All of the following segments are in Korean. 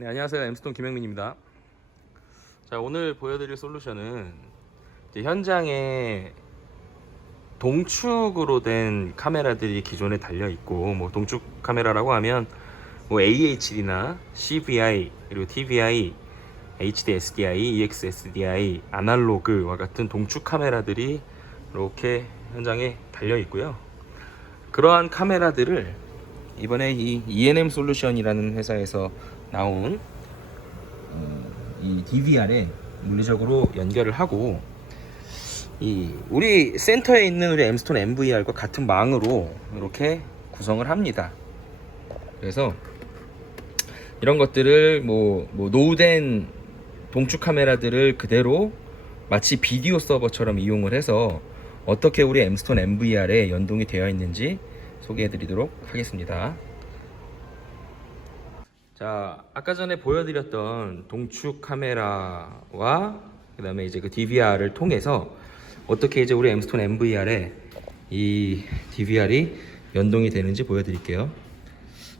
안녕하세요 엠스톤 김영민입니다 자 오늘 보여드릴 솔루션은 현장에 동축으로 된 카메라들이 기존에 달려 있고 뭐 동축 카메라라고 하면 뭐 AHD나 CVI 그리고 TVI HD SDI, EX SDI, 아날로그와 같은 동축 카메라들이 이렇게 현장에 달려 있고요. 그러한 카메라들을 이번에 이 ENM 솔루션이라는 회사에서 나온 어, 이 DVR에 물리적으로 연결을 하고 이 우리 센터에 있는 우리 엠스톤 MVR과 같은 망으로 이렇게 구성을 합니다. 그래서 이런 것들을 뭐, 뭐 노후된 동축 카메라들을 그대로 마치 비디오 서버처럼 이용을 해서 어떻게 우리 엠스톤 MVR에 연동이 되어 있는지 소개해 드리도록 하겠습니다. 자, 아까 전에 보여드렸던 동축 카메라와 그다음에 이제 그 DVR을 통해서 어떻게 이제 우리 엠스톤 MVR에 이 DVR이 연동이 되는지 보여드릴게요.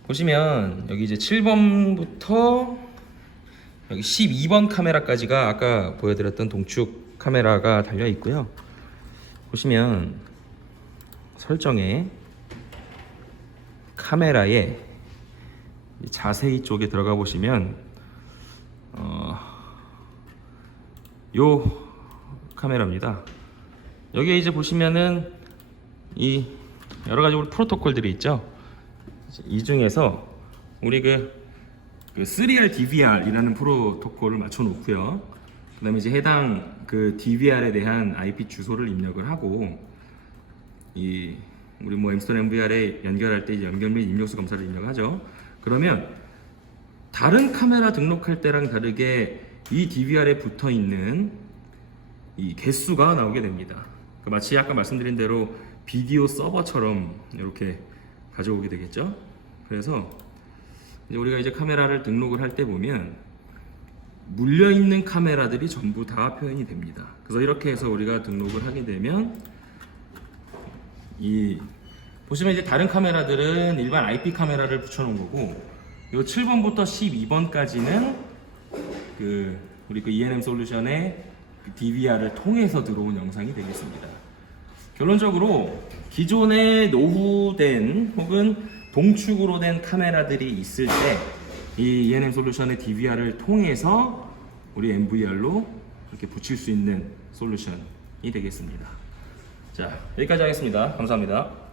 보시면 여기 이제 7번부터 여기 12번 카메라까지가 아까 보여드렸던 동축 카메라가 달려 있고요. 보시면 설정에 카메라에 이 자세히 쪽에 들어가 보시면 어, 요 카메라입니다. 여기에 이제 보시면은 이 여러 가지 우리 프로토콜들이 있죠. 이 중에서 우리 그, 그 3R DVR이라는 프로토콜을 맞춰 놓고요. 그다음에 이제 해당 그 DVR에 대한 IP 주소를 입력을 하고 이 우리 뭐 엠스톤 MVR에 연결할 때 연결 및 입력수 검사를 입력하죠. 그러면 다른 카메라 등록할 때랑 다르게 이 DVR에 붙어 있는 이 개수가 나오게 됩니다. 그 마치 아까 말씀드린 대로 비디오 서버처럼 이렇게 가져오게 되겠죠. 그래서 이제 우리가 이제 카메라를 등록을 할 때 보면 물려 있는 카메라들이 전부 다 표현이 됩니다. 그래서 이렇게 해서 우리가 등록을 하게 되면 이 보시면 이제 다른 카메라들은 일반 IP 카메라를 붙여놓은 거고 요 7번부터 12번까지는 그 우리 그 ENM 솔루션의 그 DVR을 통해서 들어온 영상이 되겠습니다. 결론적으로 기존에 노후된 혹은 동축으로 된 카메라들이 있을 때 이 ENM 솔루션의 DVR을 통해서 우리 MVR로 이렇게 붙일 수 있는 솔루션이 되겠습니다. 자, 여기까지 하겠습니다. 감사합니다.